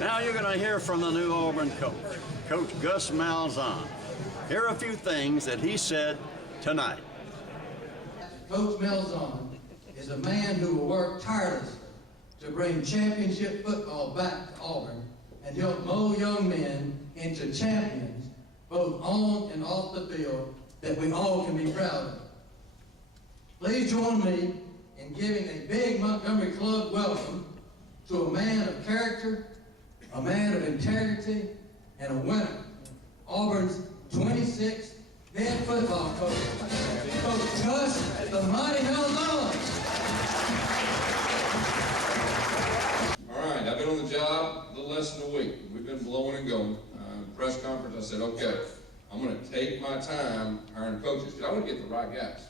Now you're going to hear from the new Auburn coach, Coach Gus Malzhan. Here are a few things that he said tonight. Coach Malzhan is a man who will work tirelessly to bring championship football back to Auburn and help mold young men into champions both on and off the field that we all can be proud of. Please join me in giving a big Montgomery Club welcome to a man of character, a man of integrity, and a winner. Auburn's 26th head football coach, Coach Gus the Mighty Malzhan. All right, I've been on the job a little less than a week. We've been blowing and going. Press conference, I said, okay, I'm going to take my time hiring coaches because I want to get the right guys.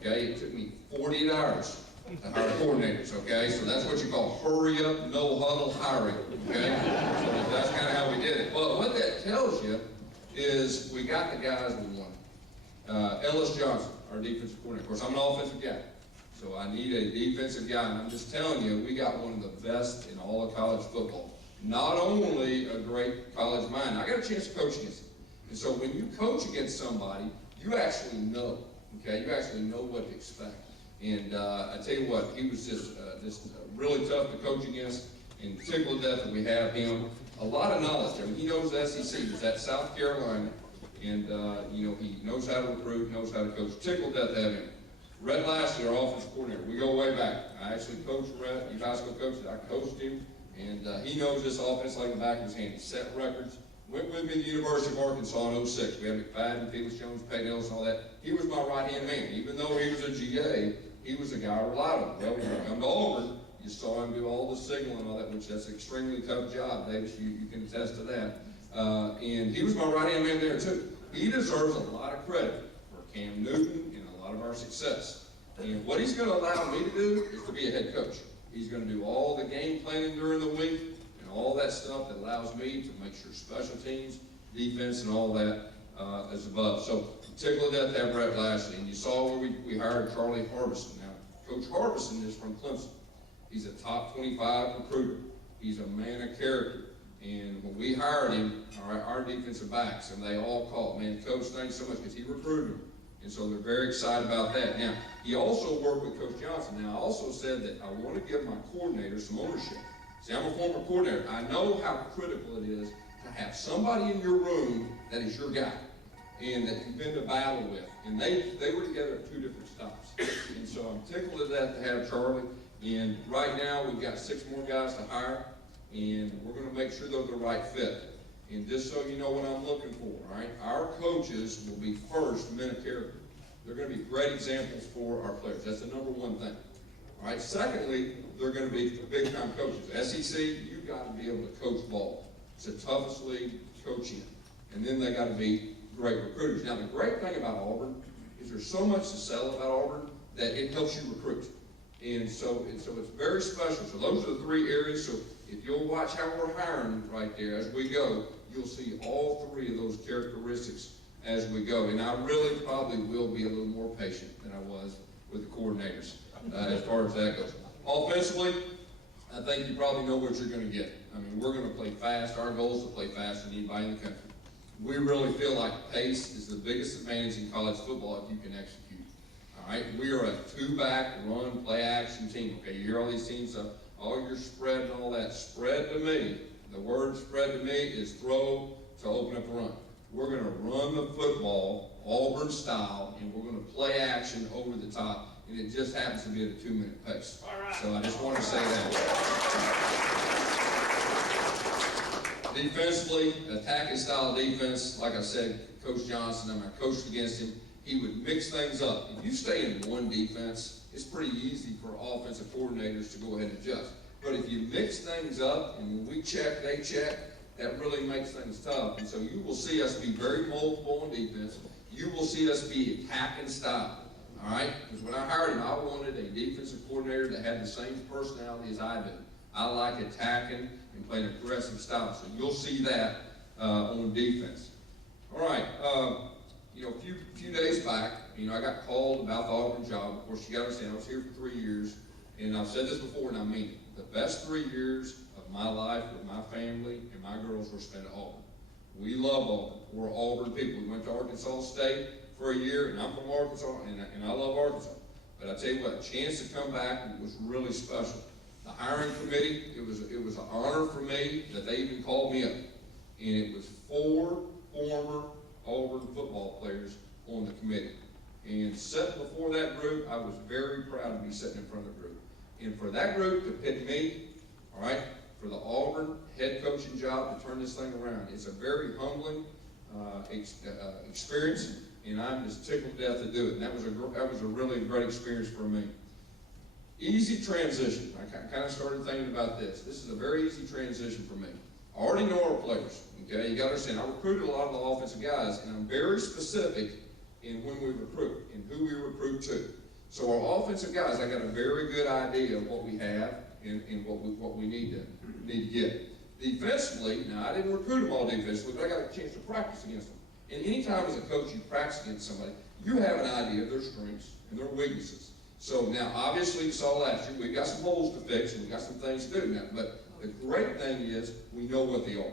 Okay, it took me 48 hours to hire coordinators, okay? So that's what you call hurry up, no huddle hiring, okay? So that's kind of how we did it. But what that tells you is we got the guys we wanted. Ellis Johnson, our defensive coordinator. Of course, I'm an offensive guy, so I need a defensive guy. And I'm just telling you, we got one of the best in all of college football. Not only a great college mind, I got a chance to coach against him. And so when you coach against somebody, you actually know, okay? You actually know what to expect. And I tell you what, he was just really tough to coach against, and tickled to death that we have him. A lot of knowledge. I mean, he knows the SEC. He was at South Carolina, and you know, he knows how to recruit, knows how to coach. Tickled to death to have him. Rhett Lashley, our offensive coordinator. We go way back. I actually coached Rhett. You guys go coach it. I coached him, and he knows this offense like the back of his hand. He set records. Went with me to the University of Arkansas in 06. We had McFadden, Felix Jones, Peyton Ellis, and all that. He was my right-hand man. Even though he was a GA, he was a guy I relied on. Well, when you come to Auburn, you saw him do all the signaling and all that, which that's an extremely tough job, Davis. You can attest to that. And he was my right-hand man there, too. He deserves a lot of credit for Cam Newton and a lot of our success. And what he's going to allow me to do is to be a head coach. He's going to do all the game planning during the week, and all that stuff that allows me to make sure special teams, defense, and all that is above. So, tickled to death to have Rhett Lashley. And you saw where we hired Charlie Harbison. Now, Coach Harbison is from Clemson. He's a top 25 recruiter. He's a man of character. And when we hired him, our defensive backs, and they all called, man, Coach, thanks so much, because he recruited them. And so they're very excited about that. Now, he also worked with Coach Johnson. Now, I also said that I want to give my coordinator some ownership. See, I'm a former coordinator. I know how critical it is to have somebody in your room that is your guy and that you've been to battle with. And they were together at 2 different stops. And so I'm tickled to death to have Charlie. And right now, we've got 6 more guys to hire, and we're going to make sure they're the right fit. And just so you know what I'm looking for, all right? Our coaches will be first men of character. They're going to be great examples for our players. That's the number one thing. All right. Secondly, they're going to be big-time coaches. SEC, you've got to be able to coach ball. It's the toughest league to coach in. And then they got to be great recruiters. Now, the great thing about Auburn is there's so much to sell about Auburn that it helps you recruit. And so it's very special. So those are the 3 areas. So if you'll watch how we're hiring right there as we go, you'll see all 3 of those characteristics as we go. And I really probably will be a little more patient than I was with the coordinators as far as that goes. Offensively, I think you probably know what you're going to get. I mean, we're going to play fast. Our goal is to play faster than anybody in the country. We really feel like pace is the biggest advantage in college football if you can execute. All right, we are a 2-back run play action team. Okay, you hear all these teams, all your spread and all that. Spread to me, the word spread to me is throw to open up the run. We're going to run the football Auburn style, and we're going to play action over the top, and it just happens to be at a 2-minute pace. All right. So I just want to say that. Defensively, attacking style defense, like I said, Coach Johnson, I coached against him. He would mix things up. If you stay in one defense, it's pretty easy for offensive coordinators to go ahead and adjust. But if you mix things up, and when we check, they check, that really makes things tough. And so you will see us be very multiple on defense. You will see us be attacking style. All right? Because when I hired him, I wanted a defensive coordinator that had the same personality as I do. I like attacking and playing aggressive style. So you'll see that on defense. All right. You know, a few days back, I got called about the Auburn job. Of course, you got to understand, I was here for 3 years, and I've said this before, and I mean it. The best 3 years of my life with my family and my girls were spent at Auburn. We love Auburn. We're Auburn people. We went to Arkansas State for a year, and I'm from Arkansas, and I love Arkansas. But I tell you what, a chance to come back was really special. The hiring committee, it was an honor for me that they even called me up. And it was 4 former Auburn football players on the committee. And sitting before that group, I was very proud to be sitting in front of the group. And for that group to pick me, all right, for the Auburn head coaching job to turn this thing around, it's a very humbling experience, and I'm just tickled to death to do it. And that was a really great experience for me. Easy transition. I kind of started thinking about this. This is a very easy transition for me. I already know our players. Okay, you got to understand. I recruited a lot of the offensive guys, and I'm very specific in when we recruit and who we recruit to. So our offensive guys, I got a very good idea of what we have and what we need to get. Defensively, now I didn't recruit them all defensively, but I got a chance to practice against them. And anytime as a coach you practice against somebody, you have an idea of their strengths and their weaknesses. So now, obviously, you saw last year, we've got some holes to fix and we've got some things to do now. But the great thing is we know what they are.